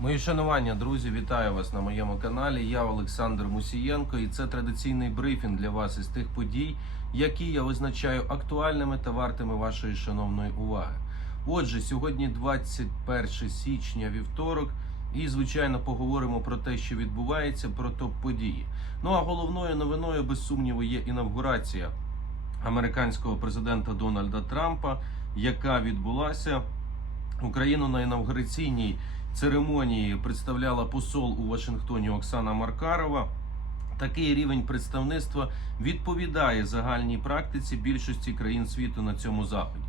Мої шанування, друзі, вітаю вас на моєму каналі. Я Олександр Мусієнко, і це традиційний брифінг для вас із тих подій, які я визначаю актуальними та вартими вашої шановної уваги. Отже, сьогодні 21 січня, вівторок, і звичайно поговоримо про те, що відбувається, про топ-події. Ну а головною новиною, без сумніву, є інавгурація американського президента Дональда Трампа, яка відбулася. Україну на інавгураційній церемонії представляла посол у Вашингтоні Оксана Маркарова. Такий рівень представництва відповідає загальній практиці більшості країн світу на цьому заході.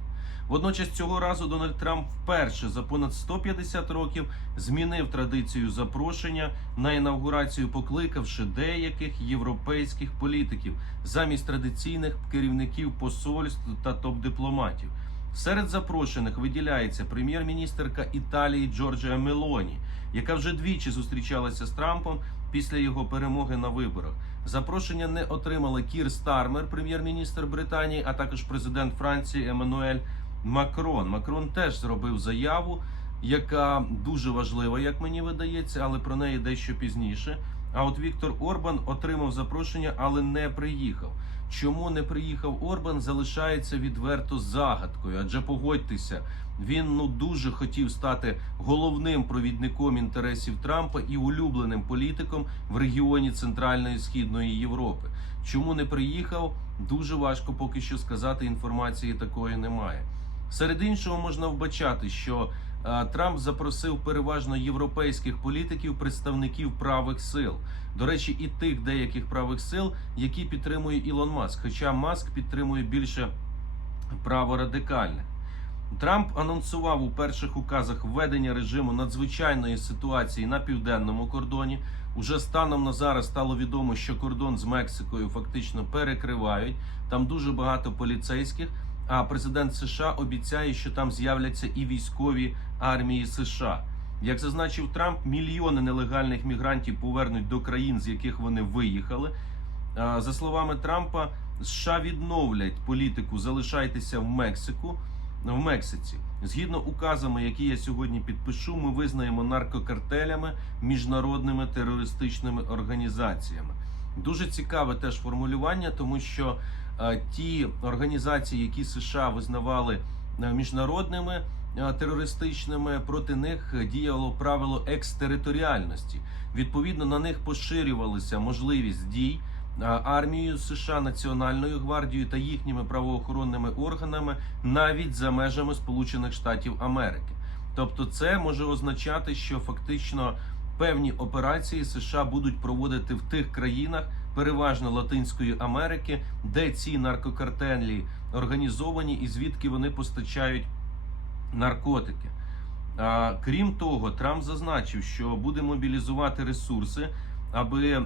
Водночас цього разу Дональд Трамп вперше за понад 150 років змінив традицію запрошення на інавгурацію, покликавши деяких європейських політиків замість традиційних керівників посольств та топ-дипломатів. Серед запрошених виділяється прем'єр-міністерка Італії Джорджія Мелоні, яка вже двічі зустрічалася з Трампом після його перемоги на виборах. Запрошення не отримали Кір Стармер, прем'єр-міністр Британії, а також президент Франції Еммануель Макрон. Макрон теж зробив заяву, яка дуже важлива, як мені видається, але про неї дещо пізніше. А от Віктор Орбан отримав запрошення, але не приїхав. Чому не приїхав Орбан, залишається відверто загадкою. Адже погодьтеся, він ну дуже хотів стати головним провідником інтересів Трампа і улюбленим політиком в регіоні Центральної і Східної Європи. Чому не приїхав? Дуже важко поки що сказати. Інформації такої немає. Серед іншого можна вбачати, що Трамп запросив переважно європейських політиків, представників правих сил. До речі, і тих деяких правих сил, які підтримує Ілон Маск. Хоча Маск підтримує більше праворадикальних. Трамп анонсував у перших указах введення режиму надзвичайної ситуації на південному кордоні. Уже станом на зараз стало відомо, що кордон з Мексикою фактично перекривають. Там дуже багато поліцейських. А президент США обіцяє, що там з'являться і військові армії США. Як зазначив Трамп, мільйони нелегальних мігрантів повернуть до країн, з яких вони виїхали. За словами Трампа, США відновлять політику залишайтеся в Мексику в Мексиці. Згідно указами, які я сьогодні підпишу, ми визнаємо наркокартелями міжнародними терористичними організаціями. Дуже цікаве теж формулювання, тому що ті організації, які США визнавали е, міжнародними е, терористичними, проти них діяло правило екстериторіальності. Відповідно, на них поширювалася можливість дій а, армією США, Національною гвардією та їхніми правоохоронними органами навіть за межами Сполучених Штатів Америки. Тобто, це може означати, що фактично певні операції США будуть проводити в тих країнах, переважно Латинської Америки, де ці наркокартелі організовані і звідки вони постачають наркотики. Крім того, Трамп зазначив, що буде мобілізувати ресурси, аби е,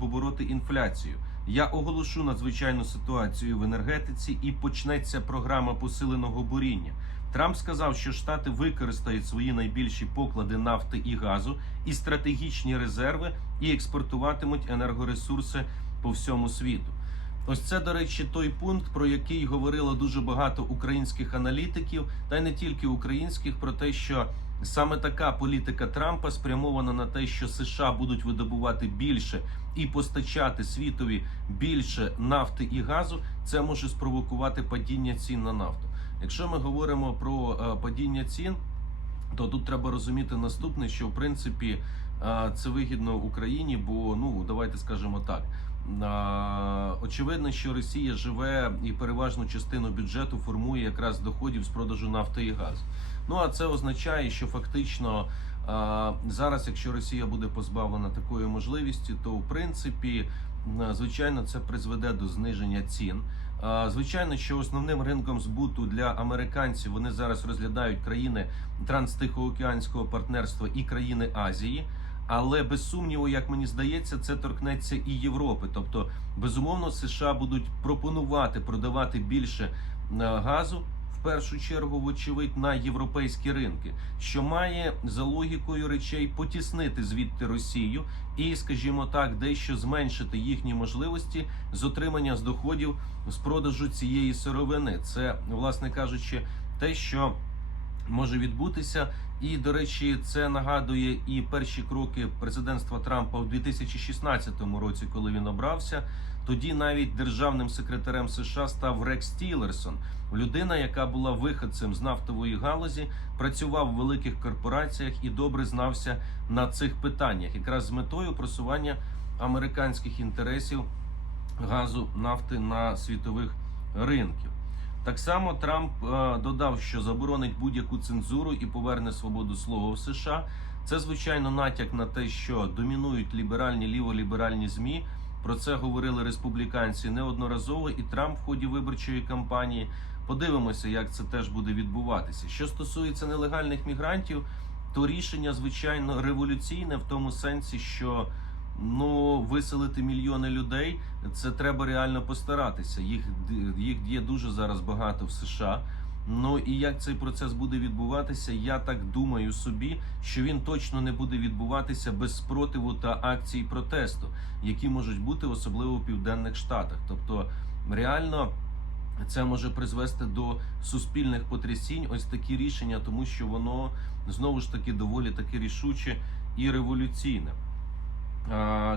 побороти інфляцію. Я оголошу надзвичайну ситуацію в енергетиці і почнеться програма посиленого буріння. Трамп сказав, що штати використають свої найбільші поклади нафти і газу і стратегічні резерви і експортуватимуть енергоресурси по всьому світу. Ось це, до речі, той пункт, про який говорило дуже багато українських аналітиків, та й не тільки українських, про те, що саме така політика Трампа спрямована на те, що США будуть видобувати більше і постачати світові більше нафти і газу. Це може спровокувати падіння цін на нафту. Якщо ми говоримо про е, падіння цін, то тут треба розуміти наступне, що в принципі е, це вигідно Україні, бо ну давайте скажемо так. Очевидно, що Росія живе і переважну частину бюджету формує якраз доходів з продажу нафти і газу. Ну а це означає, що фактично зараз, якщо Росія буде позбавлена такої можливості, то в принципі, звичайно, це призведе до зниження цін. Звичайно, що основним ринком збуту для американців вони зараз розглядають країни Транстихоокеанського партнерства і країни Азії. Але без сумніву, як мені здається, це торкнеться і Європи. Тобто, безумовно, США будуть пропонувати продавати більше е, газу в першу чергу, вочевидь, на європейські ринки, що має за логікою речей потіснити звідти Росію і, скажімо так, дещо зменшити їхні можливості з отримання з доходів з продажу цієї сировини. Це, власне кажучи, те, що може відбутися. І, до речі, це нагадує і перші кроки президентства Трампа у 2016 році, коли він обрався. Тоді навіть державним секретарем США став Рекс Тілерсон, людина, яка була виходцем з нафтової галузі, працював в великих корпораціях і добре знався на цих питаннях, якраз з метою просування американських інтересів газу нафти на світових ринків. Так само Трамп е, додав, що заборонить будь-яку цензуру і поверне свободу слова в США. Це звичайно натяк на те, що домінують ліберальні ліволіберальні змі. Про це говорили республіканці неодноразово, і Трамп в ході виборчої кампанії. Подивимося, як це теж буде відбуватися. Що стосується нелегальних мігрантів, то рішення звичайно революційне в тому сенсі, що ну виселити мільйони людей це треба реально постаратися. Їх їх є дуже зараз багато в США. Ну і як цей процес буде відбуватися, я так думаю собі, що він точно не буде відбуватися без спротиву та акцій протесту, які можуть бути особливо в південних штатах. Тобто реально це може призвести до суспільних потрясінь. Ось такі рішення, тому що воно знову ж таки доволі таки рішуче і революційне.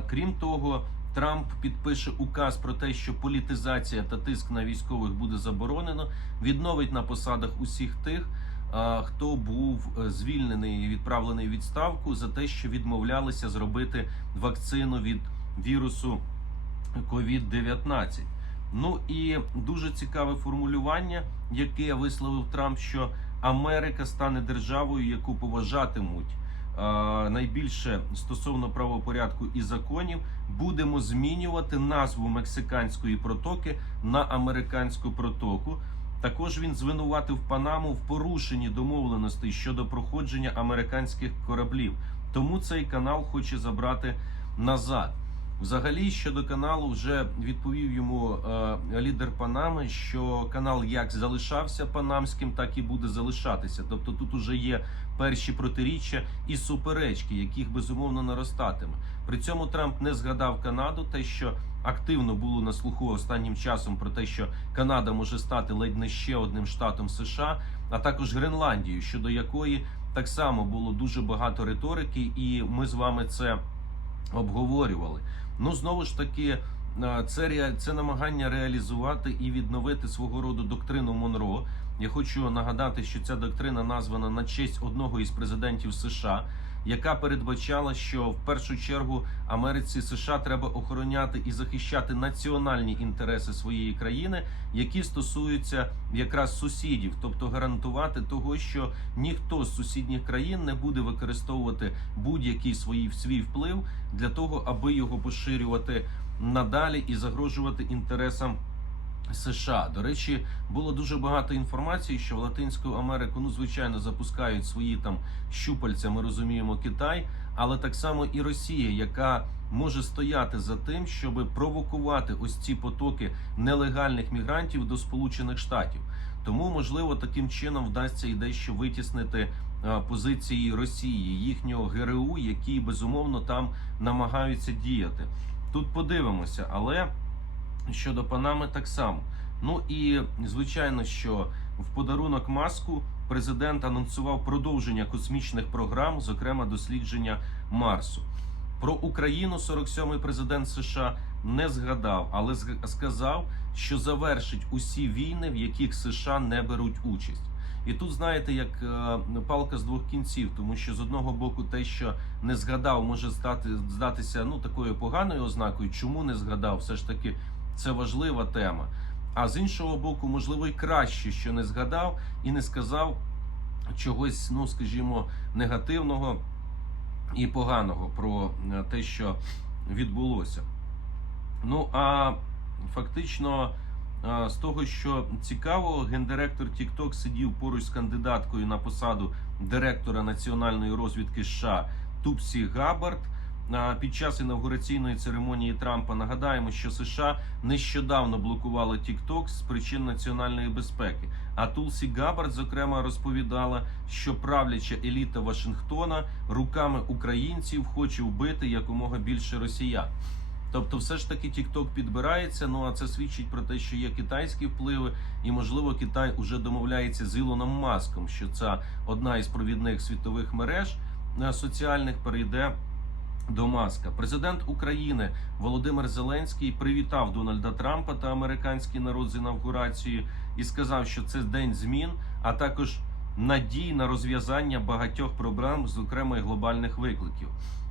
Крім того, Трамп підпише указ про те, що політизація та тиск на військових буде заборонено, відновить на посадах усіх тих, хто був е, звільнений і відправлений в відставку за те, що відмовлялися зробити вакцину від вірусу COVID-19. Ну і дуже цікаве формулювання, яке висловив Трамп, що Америка стане державою, яку поважатимуть найбільше стосовно правопорядку і законів, будемо змінювати назву мексиканської протоки на американську протоку. Також він звинуватив Панаму в порушенні домовленостей щодо проходження американських кораблів. Тому цей канал хоче забрати назад. Взагалі, щодо каналу, вже відповів йому е, лідер Панами, що канал як залишався панамським, так і буде залишатися. Тобто тут уже є перші протиріччя і суперечки, яких безумовно наростатиме. При цьому Трамп не згадав Канаду, те, що активно було на слуху останнім часом про те, що Канада може стати ледь не ще одним штатом США, а також Гренландію, щодо якої так само було дуже багато риторики, і ми з вами це обговорювали. Ну знову ж таки. Це це намагання реалізувати і відновити свого роду доктрину Монро. Я хочу нагадати, що ця доктрина названа на честь одного із президентів США, яка передбачала, що в першу чергу Америці США треба охороняти і захищати національні інтереси своєї країни, які стосуються якраз сусідів, тобто гарантувати того, що ніхто з сусідніх країн не буде використовувати будь-який свій свій вплив для того, аби його поширювати надалі і загрожувати інтересам. США до речі, було дуже багато інформації, що в Латинську Америку ну звичайно запускають свої там щупальця. Ми розуміємо Китай, але так само і Росія, яка може стояти за тим, щоб провокувати ось ці потоки нелегальних мігрантів до Сполучених Штатів. Тому можливо таким чином вдасться і дещо витіснити позиції Росії, їхнього ГРУ, які безумовно там намагаються діяти. Тут подивимося, але щодо Панами так само. Ну і звичайно, що в подарунок маску президент анонсував продовження космічних програм, зокрема дослідження Марсу. Про Україну 47-й президент США не згадав, але сказав, що завершить усі війни, в яких США не беруть участь. І тут знаєте, як е, палка з двох кінців, тому що з одного боку, те, що не згадав, може стати здатися ну такою поганою ознакою. Чому не згадав? Все ж таки це важлива тема. А з іншого боку, можливо, і краще, що не згадав і не сказав чогось, ну скажімо, негативного і поганого про е, те, що відбулося. Ну а фактично. Е, з того, що цікаво, гендиректор TikTok сидів поруч з кандидаткою на посаду директора національної розвідки США Тупсі Габард під час інавгураційної церемонії Трампа. Нагадаємо, що США нещодавно блокували TikTok з причин національної безпеки. А Тулсі Габард, зокрема, розповідала, що правляча еліта Вашингтона руками українців хоче вбити якомога більше росіян. Тобто, все ж таки TikTok підбирається. Ну а це свідчить про те, що є китайські впливи, і можливо Китай уже домовляється з Ілоном Маском, що це одна із провідних світових мереж е, соціальних перейде. До Маска президент України Володимир Зеленський привітав Дональда Трампа та американський народ з інавгурацією і сказав, що це день змін, а також надій на розв'язання багатьох проблем, зокрема й глобальних викликів.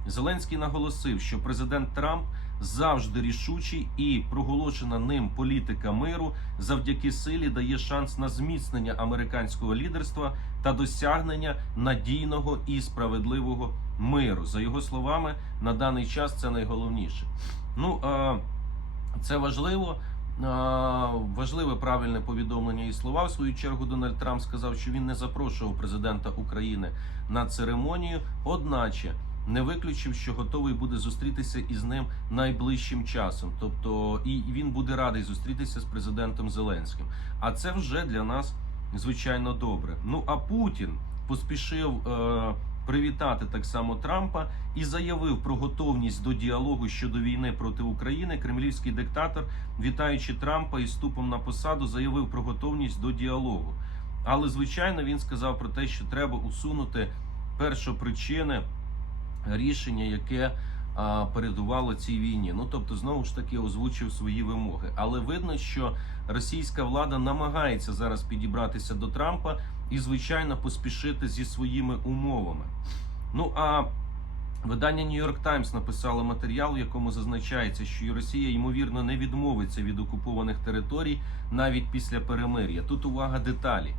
Зеленський наголосив, що президент Трамп завжди рішучий і проголошена ним політика миру завдяки силі дає шанс на зміцнення американського лідерства та досягнення надійного і справедливого миру. За його словами, на даний час це найголовніше. Ну це важливо. Важливе правильне повідомлення і слова. В свою чергу Дональд Трамп сказав, що він не запрошував президента України на церемонію, одначе не виключив, що готовий буде зустрітися із ним найближчим часом. Тобто, і він буде радий зустрітися з президентом Зеленським. А це вже для нас звичайно добре. Ну а Путін поспішив. Е, Привітати так само Трампа і заявив про готовність до діалогу щодо війни проти України. Кремлівський диктатор, вітаючи Трампа із ступом на посаду, заявив про готовність до діалогу. Але звичайно він сказав про те, що треба усунути першопричини рішення, яке передувало цій війні. Ну тобто, знову ж таки озвучив свої вимоги. Але видно, що російська влада намагається зараз підібратися до Трампа і, звичайно, поспішити зі своїми умовами. Ну а видання York Times написало матеріал, в якому зазначається, що Росія ймовірно не відмовиться від окупованих територій навіть після перемир'я. Тут увага деталі,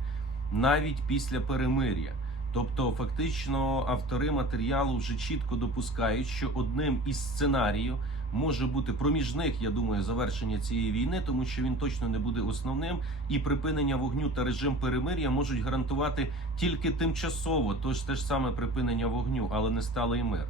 навіть після перемир'я. Тобто, фактично, автори матеріалу вже чітко допускають, що одним із сценаріїв може бути проміжних, я думаю, завершення цієї війни, тому що він точно не буде основним, і припинення вогню та режим перемир'я можуть гарантувати тільки тимчасово, тож те ж саме припинення вогню, але не сталий мир.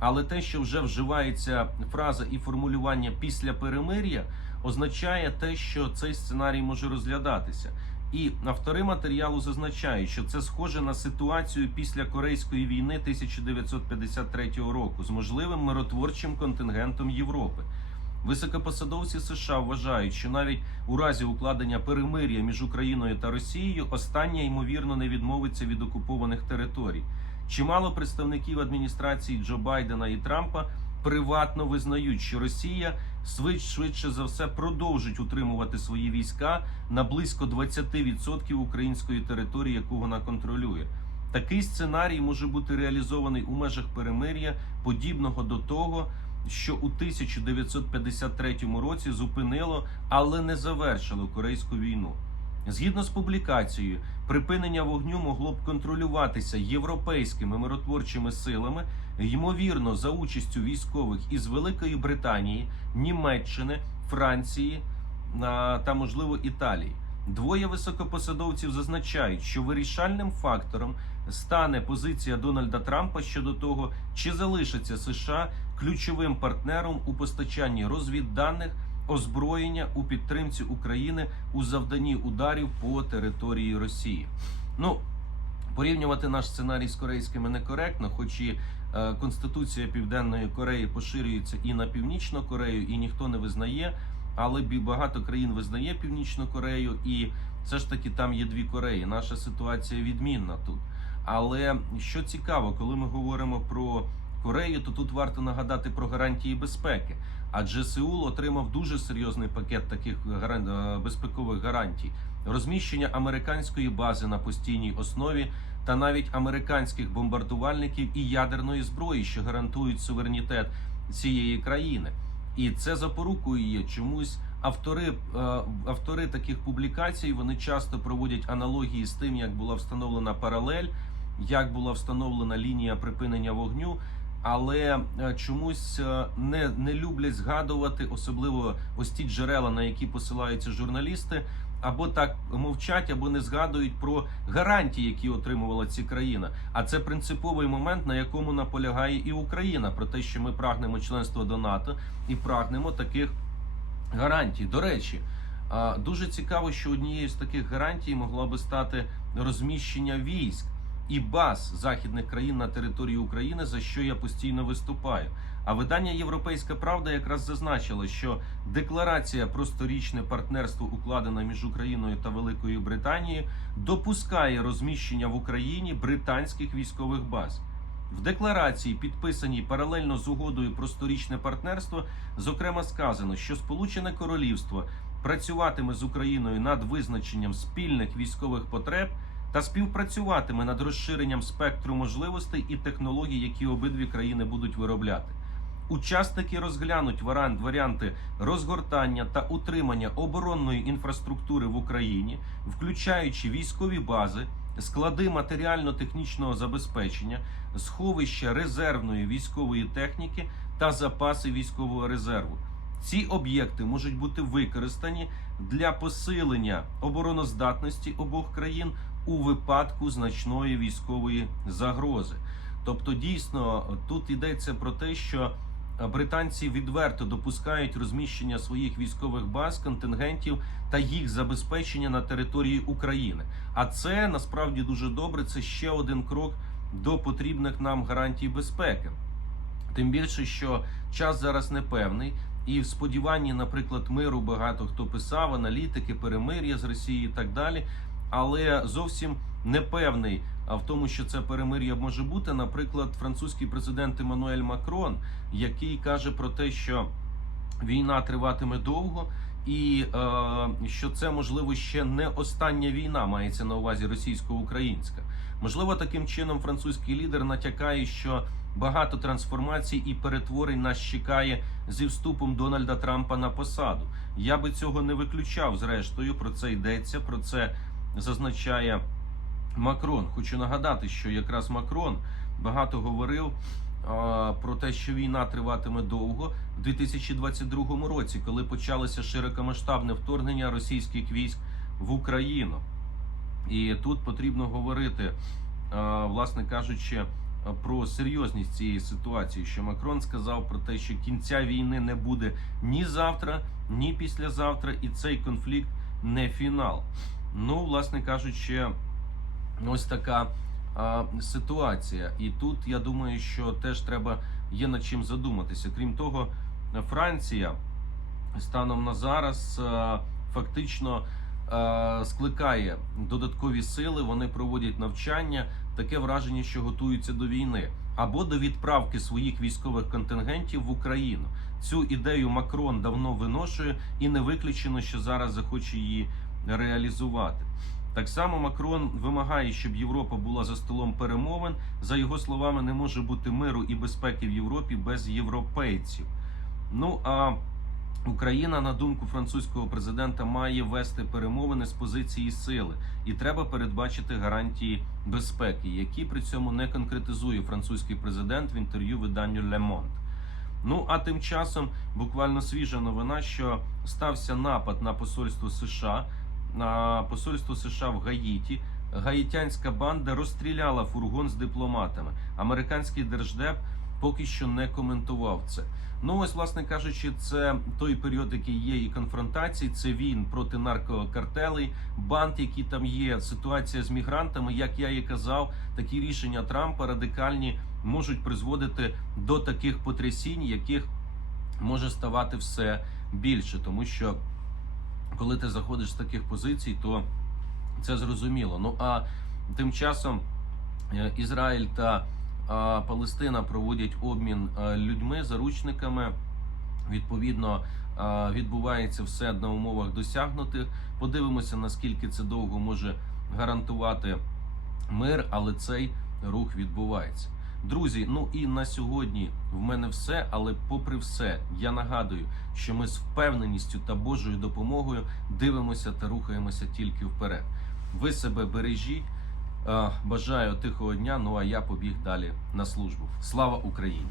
Але те, що вже вживається фраза і формулювання після перемир'я, означає те, що цей сценарій може розглядатися. І автори матеріалу зазначають, що це схоже на ситуацію після Корейської війни 1953 року з можливим миротворчим контингентом Європи. Високопосадовці США вважають, що навіть у разі укладення перемир'я між Україною та Росією остання ймовірно не відмовиться від окупованих територій. Чимало представників адміністрації Джо Байдена і Трампа приватно визнають, що Росія швидше, за все продовжить утримувати свої війська на близько 20% української території, яку вона контролює. Такий сценарій може бути реалізований у межах перемир'я, подібного до того, що у 1953 році зупинило, але не завершило Корейську війну. Згідно з публікацією, припинення вогню могло б контролюватися європейськими миротворчими силами, ймовірно, за участю військових із Великої Британії, Німеччини, Франції та, можливо, Італії. Двоє високопосадовців зазначають, що вирішальним фактором стане позиція Дональда Трампа щодо того, чи залишиться США ключовим партнером у постачанні розвідданих озброєння у підтримці України у завданні ударів по території Росії. Ну порівнювати наш сценарій з корейськими некоректно, хоч і е, Конституція Південної Кореї поширюється і на Північну Корею, і ніхто не визнає. Але багато країн визнає Північну Корею, і все ж таки там є дві Кореї. Наша ситуація відмінна тут. Але що цікаво, коли ми говоримо про Корею, то тут варто нагадати про гарантії безпеки. Адже Сеул отримав дуже серйозний пакет таких е, безпекових гарантій: розміщення американської бази на постійній основі та навіть американських бомбардувальників і ядерної зброї, що гарантують суверенітет цієї країни. І це запорукою є чомусь. Автори е, автори таких публікацій вони часто проводять аналогії з тим, як була встановлена паралель, як була встановлена лінія припинення вогню. Але е, чомусь е, не, не люблять згадувати, особливо ось ті джерела, на які посилаються журналісти, або так мовчать, або не згадують про гарантії, які отримувала ці країна. А це принциповий момент, на якому наполягає і Україна, про те, що ми прагнемо членства до НАТО і прагнемо таких гарантій. До речі, дуже цікаво, що однією з таких гарантій могло би стати розміщення військ і баз західних країн на території України, за що я постійно виступаю. А видання Європейська Правда якраз зазначило, що декларація про сторічне партнерство, укладена між Україною та Великою Британією, допускає розміщення в Україні британських військових баз. В декларації, підписаній паралельно з угодою про сторічне партнерство, зокрема сказано, що Сполучене Королівство працюватиме з Україною над визначенням спільних військових потреб та співпрацюватиме над розширенням спектру можливостей і технологій, які обидві країни будуть виробляти. Учасники розглянуть варіанти розгортання та утримання оборонної інфраструктури в Україні, включаючи військові бази, склади матеріально-технічного забезпечення, сховища резервної військової техніки та запаси військового резерву. Ці об'єкти можуть бути використані для посилення обороноздатності обох країн у випадку значної військової загрози. Тобто, дійсно, тут йдеться про те, що британці відверто допускають розміщення своїх військових баз, контингентів та їх забезпечення на території України. А це насправді дуже добре. Це ще один крок до потрібних нам гарантій безпеки. Тим більше, що час зараз непевний, і в сподіванні, наприклад, миру багато хто писав, аналітики, перемир'я з Росією і так далі. Але зовсім не певний в тому, що це перемир'я може бути, наприклад, французький президент Еммануель Макрон, який каже про те, що війна триватиме довго, і е, що це можливо ще не остання війна, мається на увазі російсько-українська. Можливо, таким чином французький лідер натякає, що багато трансформацій і перетворень нас чекає зі вступом Дональда Трампа на посаду. Я би цього не виключав. Зрештою, про це йдеться. Про це зазначає Макрон. Хочу нагадати, що якраз Макрон багато говорив про те, що війна триватиме довго в 2022 році, коли почалося широкомасштабне вторгнення російських військ в Україну. І тут потрібно говорити, власне кажучи, про серйозність цієї ситуації, що Макрон сказав про те, що кінця війни не буде ні завтра, ні післязавтра, і цей конфлікт не фінал. Ну, власне кажучи, ось така а, ситуація. І тут я думаю, що теж треба є над чим задуматися. Крім того, Франція станом на зараз а, фактично скликає додаткові сили. Вони проводять навчання. Таке враження, що готуються до війни або до відправки своїх військових контингентів в Україну. Цю ідею Макрон давно виношує, і не виключено, що зараз захоче її реалізувати. Так само Макрон вимагає, щоб Європа була за столом перемовин. За його словами, не може бути миру і безпеки в Європі без європейців. Ну а Україна, на думку французького президента, має вести перемовини з позиції сили, і треба передбачити гарантії безпеки, які при цьому не конкретизує французький президент в інтерв'ю виданню Le Monde. Ну а тим часом буквально свіжа новина, що стався напад на посольство США на посольство США в Гаїті. Гаїтянська банда розстріляла фургон з дипломатами. Американський держдеп поки що не коментував це. Ну ось, власне кажучи, це той період, який є і конфронтації. Це він проти наркокартелей, банд, які там є. Ситуація з мігрантами. Як я і казав, такі рішення Трампа радикальні можуть призводити до таких потрясінь, яких може ставати все більше, тому що коли ти заходиш з таких позицій, то це зрозуміло. Ну а тим часом е, Ізраїль та Палестина проводять обмін людьми, заручниками. Відповідно, відбувається все на умовах досягнутих. Подивимося, наскільки це довго може гарантувати мир, але цей рух відбувається. Друзі, ну і на сьогодні в мене все. Але, попри все, я нагадую, що ми з впевненістю та Божою допомогою дивимося та рухаємося тільки вперед. Ви себе бережіть. Бажаю тихого дня. Ну а я побіг далі на службу. Слава Україні!